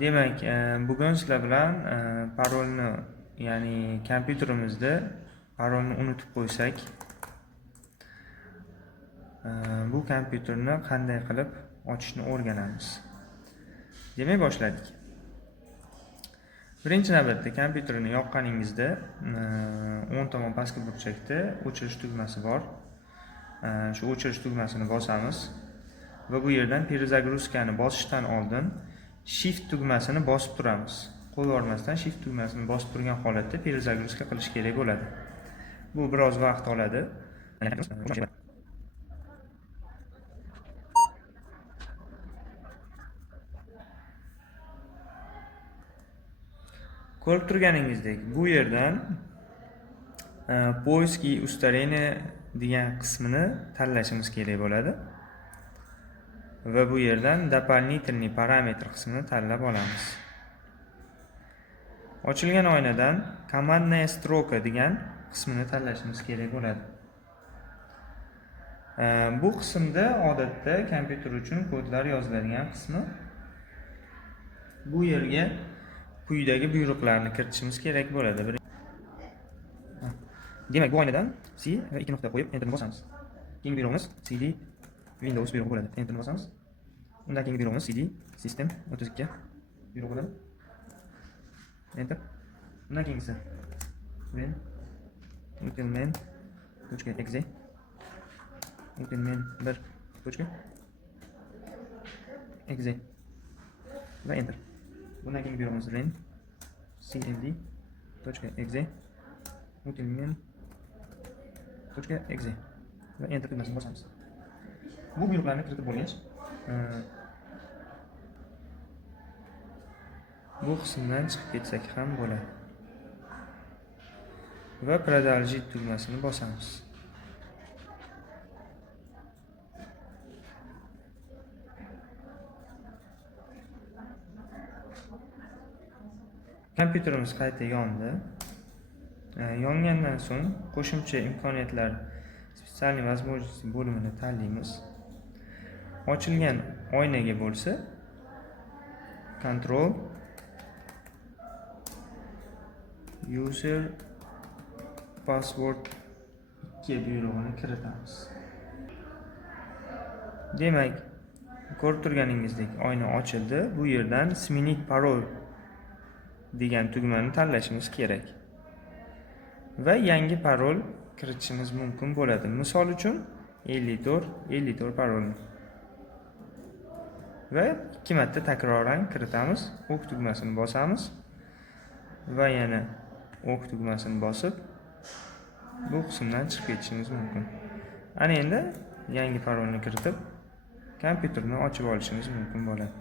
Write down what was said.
Demak, bugun sizlar bilan parolni, ya'ni kompyuterimizda parolni unutib qo'ysak, bu kompyuterni qanday qilib ochishni o'rganamiz. Demak, boshladik. Birinchi navbatda kompyuterni yoqqaningizda o'ng tomon pastki burchakda o'chirish tugmasi bor. Shu o'chirish tugmasini bosamiz va bu yerdan перезагрузкani bosishdan oldin Shift tugmasini bosib turamiz. Qo'l yormasdan Shift tugmasini bosib turgan holatda перезагрузка qilish kerak bo'ladi. Bu biroz vaqt oladi. Ko'rib turganingizdek, bu yerdan поиск и устарение degan qismini tanlashimiz kerak bo'ladi. Va bu yerdan дополнительный parametr qismini tanlab olamiz. Ochilgan oynadan командная строка degan qismini tanlashimiz kerak bo'ladi. Bu qismda odatda kompyuter uchun kodlar yoziladigan qismi. Bu yerga quyidagi buyruqlarni kiritishimiz kerak bo'ladi. Demak, bu oynadan C va 2 nuqta qo'yib Enterni bosamiz. Keyingi buyrug'imiz CD Windows buyrug'i bo'ladi. Enterni bosamiz. Undan keyingi buyrug'imiz CD System 32 buyrug'i bo'ladi. Enter. Undan keyingisi men utilmen.exe utilmen1.exe va enter. Bundan keyingi buyrug'imiz len cmd.exe utilmen.exe va enter tugmasini bosamiz. Bu buyruqlarni kiritib bo'lgach, bu qismdan chiqib ketsak ham bo'ladi. Va продолжить tugmasini bosamiz. Kompyuterimiz qayta yondi. Yongandan so'ng qo'shimcha imkoniyatlar специальный возможности bo'limini tanlaymiz. Ochilgan oynaga bo'lsa Control User Password 2 buyrug'ini kiritamiz. Demak, ko'rib turganingizdek oyna ochildi. Bu yerdan Smenit parol degan tugmani tanlashimiz kerak. Va yangi parol kiritishimiz mumkin bo'ladi. Misol uchun 54 parolni. Va 2 marta takroran kiritamiz. OK tugmasini bosamiz va yana OK tugmasini bosib bu qismdan chiqib ketishimiz mumkin. Ana endi yangi parolni kiritib kompyuterni ochib olishimiz mumkin bo'ladi.